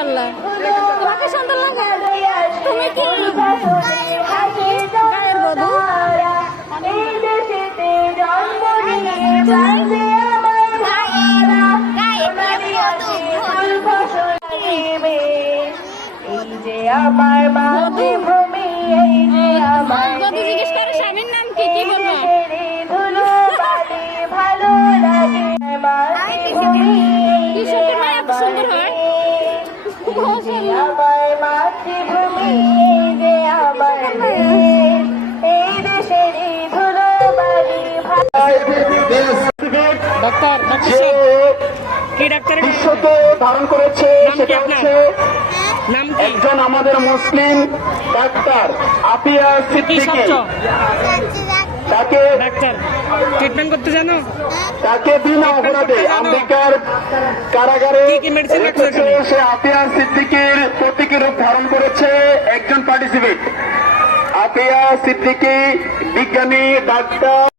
মাশাআল্লাহ। তোমাকে সুন্দর লাগে। তুমি কি গায়ের বধূ? আমার মাতৃভূমি, এই যে আমার জিজ্ঞেস করে স্বামীর নাম কি, কি বলবো? ধুলো বালি ভালো লাগে মাতৃভূমি, কৃষকের মেয়ে এত সুন্দর হয়। আমার মাতৃভূমি, এই যে আমার দেশ, এই দেশেরই ধুলো বালি ডাক্তার কি ডাক্তারের বিশ্বকে ধারণ করেছে সেটা হচ্ছে নাম কি? একজন আমাদের মুসলিম ডাক্তার আপিয়া কি সিদ্দিকী। সত্য তাকে ডাক্তার ট্রিটমেন্ট করতে জানো? তাকে বিনা অপরাধে আমেরিকার কারাগারে কি কি medicine রাখছো রেখেছে। এখানে? সে আপিয়া সিদ্দিকীর প্রতীকী রূপ ধারণ করেছে একজন পার্টিসিপেন্ট। আপিয়া সিদ্দিকী বিজ্ঞানী ডাক্তার।